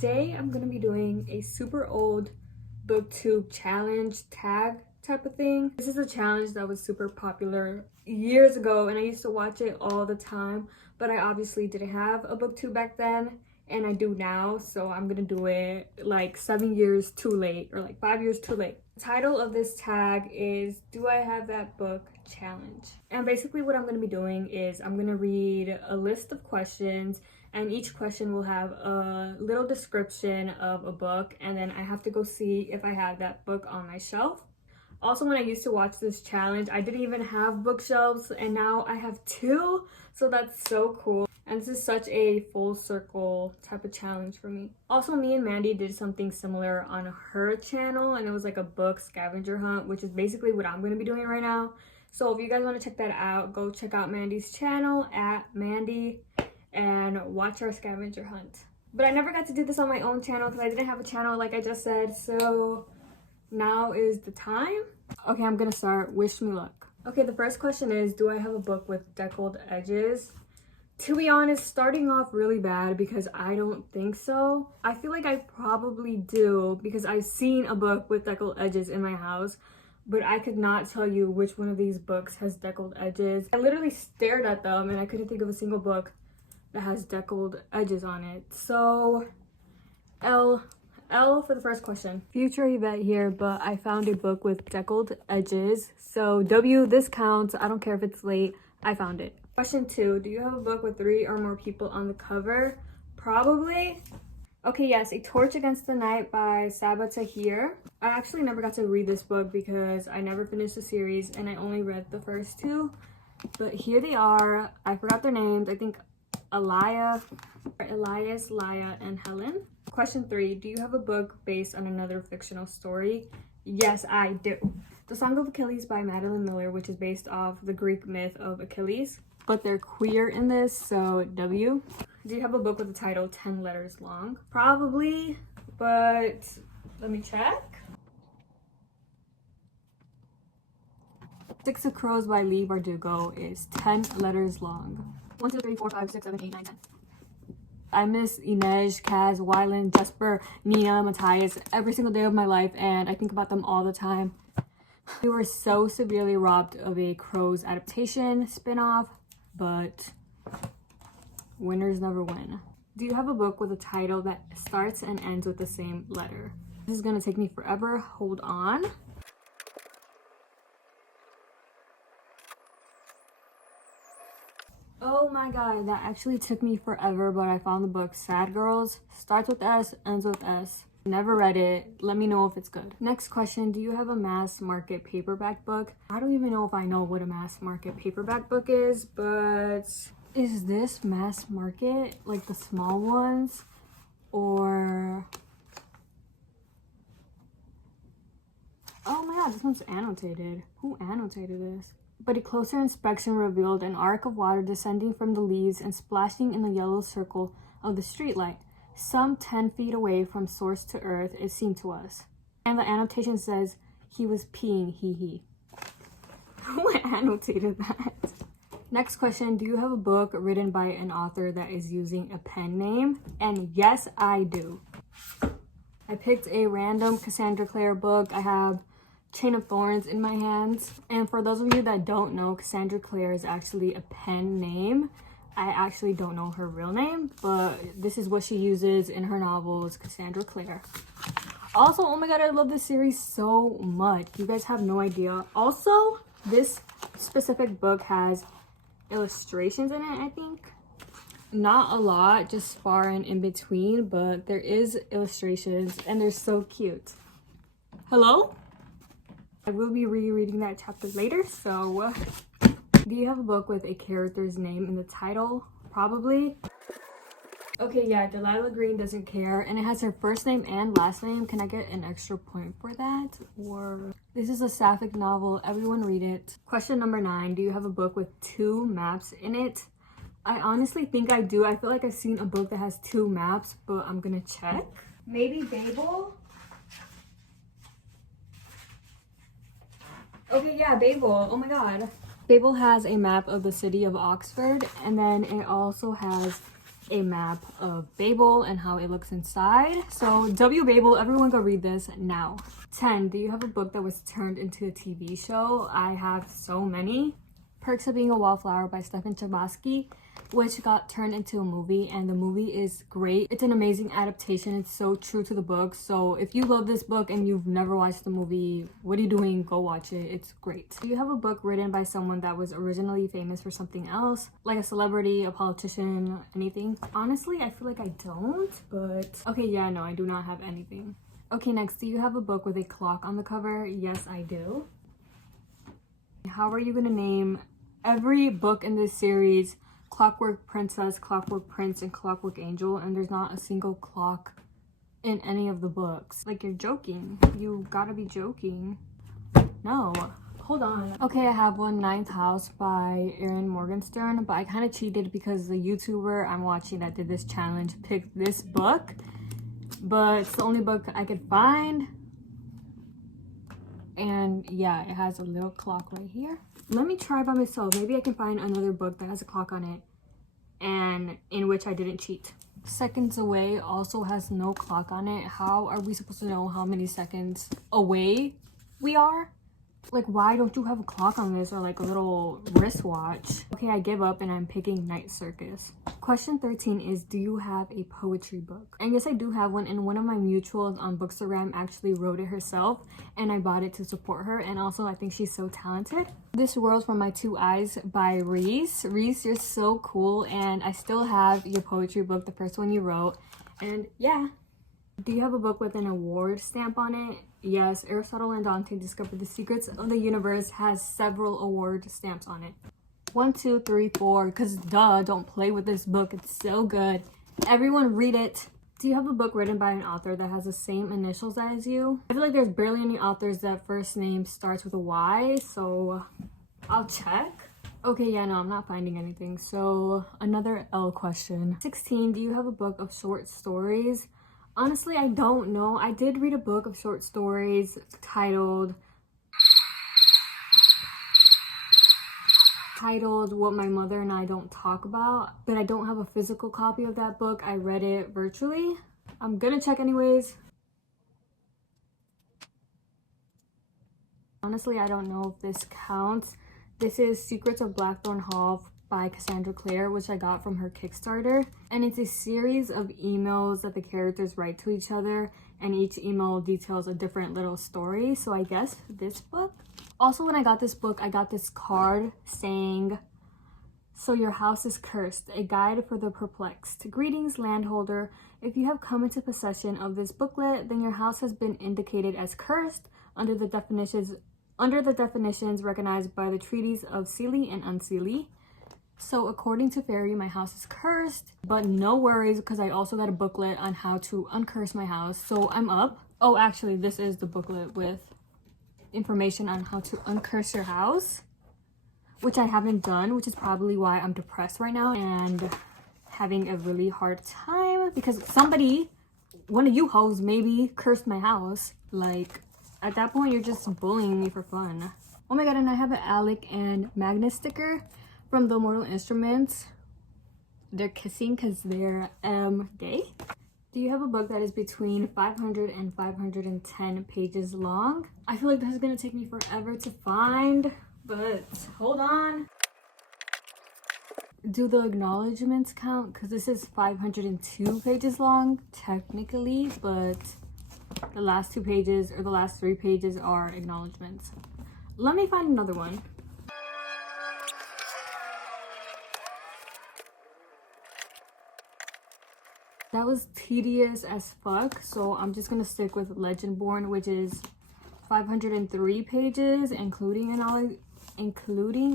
today I'm gonna be doing a super old booktube challenge tag type of thing. This is a challenge that was super popular years ago and I used to watch it all the time, but I obviously didn't have a booktube back then and I do now, so I'm gonna do it like 7 years too late or like 5 years too late. The title of this tag is Do I Have That Book Challenge. And basically what I'm gonna be doing is I'm gonna read a list of questions and each question will have a little description of a book, and then I have to go see if I have that book on my shelf. Also, when I used to watch this challenge, I didn't even have bookshelves and now I have 2, so that's so cool. And this is such a full circle type of challenge for me. Also, me and Mandi did something similar on her channel, and it was like a book scavenger hunt, which is basically what I'm gonna be doing right now. So if you guys wanna check that out, go check out Mandi's channel at Mandi and watch our scavenger hunt. But I never got to do this on my own channel because I didn't have a channel like I just said, so now is the time. Okay, I'm gonna start. Wish me luck. Okay, the first question is, do I have a book with deckled edges? To be honest, starting off really bad because I don't think so. I feel like I probably do because I've seen a book with deckled edges in my house, but I could not tell you which one of these books has deckled edges. I literally stared at them and I couldn't think of a single book that has deckled edges on it. So L for the first question. Future Yvette here, but I found a book with deckled edges. So W, this counts. I don't care if it's late. I found it. Question 2, do you have a book with 3 or more people on the cover? Probably. Okay, yes, A Torch Against the Night by Saba Tahir. I actually never got to read this book because I never finished the series and I only read the first 2. But here they are. I forgot their names. I think Elias, Laya, and Helen. Question 3, do you have a book based on another fictional story? Yes, I do. The Song of Achilles by Madeline Miller, which is based off the Greek myth of Achilles. But they're queer in this, so W. Do you have a book with the title 10 letters long? Probably, but let me check. Six of Crows by Leigh Bardugo is 10 letters long. 1, 2, 3, 4, 5, 6, 7, 8, 9, 10. I miss Inej, Kaz, Wyland, Jesper, Nina, Matthias every single day of my life, and I think about them all the time. We were so severely robbed of a Crows adaptation spin-off, but winners never win. Do you have a book with a title that starts and ends with the same letter? This is gonna take me forever. Hold on. Oh my god, that actually took me forever, but I found the book. Sad Girls. Starts with S, ends with S. Never read it. Let me know if it's good. Next question, do you have a mass market paperback book? I don't even know if I know what a mass market paperback book is, but is this mass market? Like the small ones? Or... oh my god, this one's annotated. Who annotated this? But a closer inspection revealed an arc of water descending from the leaves and splashing in the yellow circle of the streetlight. Some 10 feet away from source to earth, it seemed to us. And the annotation says, he was peeing, he. Who annotated that? Next question, do you have a book written by an author that is using a pen name? And yes, I do. I picked a random Cassandra Clare book. I have Chain of Thorns in my hands. And for those of you that don't know, Cassandra Clare is actually a pen name. I actually don't know her real name, but this is what she uses in her novels, Cassandra Clare. Also, oh my god, I love this series so much. You guys have no idea. Also, this specific book has illustrations in it, I think. Not a lot, just far and in between, but there is illustrations and they're so cute. Hello? I will be rereading that chapter later, so do you have a book with a character's name in the title? Probably. Okay, yeah, Delilah Green doesn't care, and it has her first name and last name. Can I get an extra point for that? Or this is a sapphic novel. Everyone read it. Question number 9. Do you have a book with 2 maps in it? I honestly think I do. I feel like I've seen a book that has 2 maps, but I'm gonna check. Maybe Babel? Okay, yeah, Babel. Oh my god. Babel has a map of the city of Oxford, and then it also has a map of Babel and how it looks inside. So W Babel, everyone go read this now. 10, do you have a book that was turned into a TV show? I have so many. Perks of Being a Wallflower by Stephen Chbosky, which got turned into a movie, and the movie is great. It's an amazing adaptation. It's so true to the book. So if you love this book and you've never watched the movie, what are you doing? Go watch it. It's great. Do you have a book written by someone that was originally famous for something else, like a celebrity, a politician, anything? Honestly, I feel like I don't, but okay, yeah, no, I do not have anything. Okay, next, do you have a book with a clock on the cover? Yes, I do. How are you gonna name every book in this series Clockwork Princess, Clockwork Prince, and Clockwork Angel, and there's not a single clock in any of the books? Like, you're joking. You gotta be joking. No, hold on. Okay, I have one, Ninth House by Erin Morgenstern, but I kind of cheated because the YouTuber I'm watching that did this challenge picked this book, but it's the only book I could find. And yeah, it has a little clock right here. Let me try by myself. Maybe I can find another book that has a clock on it and in which I didn't cheat. Seconds Away also has no clock on it. How are we supposed to know how many seconds away we are? Like, why don't you have a clock on this, or like a little wristwatch? Okay, I give up and I'm picking Night Circus. Question 13 is, do you have a poetry book? And yes, I do have one, and one of my mutuals on Bookstagram actually wrote it herself, and I bought it to support her, and also I think she's so talented. This World From My Two Eyes by Reese. Reese, you're so cool, and I still have your poetry book, the first one you wrote, and yeah. Do you have a book with an award stamp on it? Yes, Aristotle and Dante Discovered the Secrets of the Universe has several award stamps on it. 1, 2, 3, 4, because duh, don't play with this book. It's so good. Everyone read it. Do you have a book written by an author that has the same initials as you? I feel like there's barely any authors that first name starts with a Y, so I'll check. Okay, yeah, no, I'm not finding anything. So another L question. 16, do you have a book of short stories? Honestly, I don't know. I did read a book of short stories titled What My Mother and I Don't Talk About, but I don't have a physical copy of that book. I read it virtually. I'm gonna check anyways. Honestly, I don't know if this counts. This is Secrets of Blackthorn Hall by Cassandra Clare, which I got from her Kickstarter, and it's a series of emails that the characters write to each other, and each email details a different little story. So I guess this book. Also, when I got this book, I got this card saying, "So your house is cursed, a guide for the perplexed. Greetings, landholder. If you have come into possession of this booklet, then your house has been indicated as cursed under the definitions recognized by the treaties of Seelie and Unseelie. So according to Fairy, my house is cursed, but no worries, because I also got a booklet on how to uncurse my house. So I'm up. Oh, actually, this is the booklet with information on how to uncurse your house, which I haven't done, which is probably why I'm depressed right now and having a really hard time, because somebody, one of you hoes, maybe cursed my house. Like, at that point, you're just bullying me for fun. Oh my god, and I have an Alec and Magnus sticker from the Mortal Instruments. They're kissing because they're gay. Do you have a book that is between 500 and 510 pages long? I feel like this is gonna take me forever to find, but hold on. Do the acknowledgements count? Because this is 502 pages long, technically, but the last 2 pages, or the last 3 pages, are acknowledgements. Let me find another one. That was tedious as fuck, so I'm just gonna stick with Legendborn, which is 503 pages, including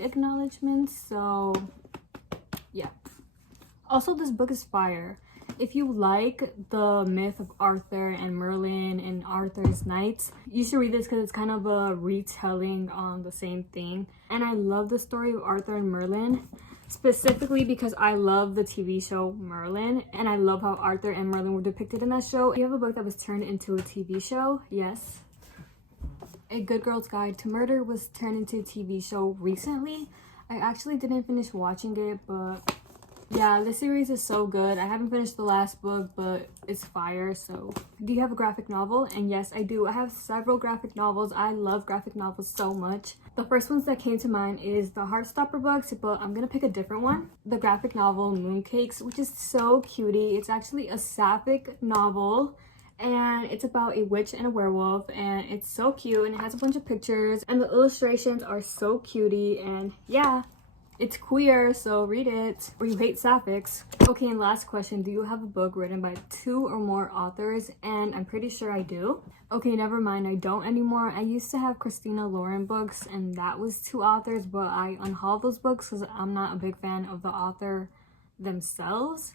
acknowledgements. So yeah. Also, this book is fire. If you like the myth of Arthur and Merlin and Arthur's Knights, you should read this because it's kind of a retelling on the same thing. And I love the story of Arthur and Merlin, specifically because I love the TV show Merlin, and I love how Arthur and Merlin were depicted in that show. You have a book that was turned into a TV show? Yes. A Good Girl's Guide to Murder was turned into a TV show recently. I actually didn't finish watching it, but Yeah, this series is so good. I haven't finished the last book, but it's fire. So do you have a graphic novel? And yes, I do. I have several graphic novels. I love graphic novels so much. The first ones that came to mind is the Heartstopper books, but I'm gonna pick a different one. The graphic novel Mooncakes, which is so cutie. It's actually a sapphic novel, and it's about a witch and a werewolf, and it's so cute, and it has a bunch of pictures, and the illustrations are so cutie, and yeah, it's queer, so read it. Or you hate sapphics. Okay, and last question. Do you have a book written by 2 or more authors? And I'm pretty sure I do. Okay, never mind. I don't anymore. I used to have Christina Lauren books, and that was 2 authors, but I unhauled those books because I'm not a big fan of the author themselves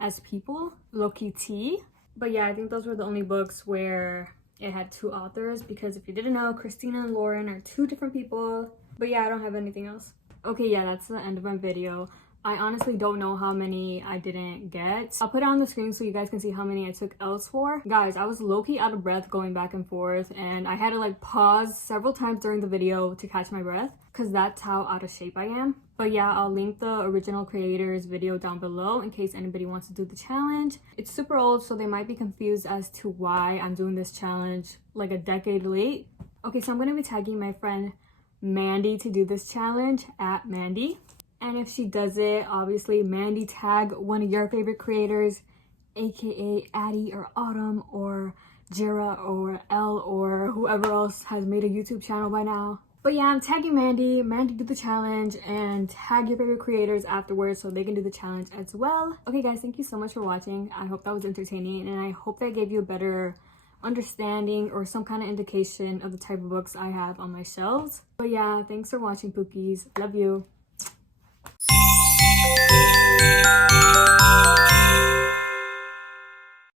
as people. Low-key T. But yeah, I think those were the only books where it had 2 authors, because if you didn't know, Christina and Lauren are 2 different people. But yeah, I don't have anything else. Okay, yeah, that's the end of my video. I honestly don't know how many I didn't get. I'll put it on the screen so you guys can see how many I took L's for. Guys, I was low-key out of breath going back and forth, and I had to like pause several times during the video to catch my breath because that's how out of shape I am. But yeah, I'll link the original creators video down below in case anybody wants to do the challenge. It's super old, so they might be confused as to why I'm doing this challenge like a decade late. Okay, so I'm gonna be tagging my friend Mandi to do this challenge at Mandi, and if she does it, obviously Mandi, tag one of your favorite creators, aka Addie or Autumn or Jira or Elle or whoever else has made a YouTube channel by now. But yeah, I'm tagging Mandi do the challenge, and tag your favorite creators afterwards so they can do the challenge as well. Okay guys, thank you so much for watching. I hope that was entertaining, and I hope that gave you a better understanding or some kind of indication of the type of books I have on my shelves. But yeah, thanks for watching, Pookies. Love you.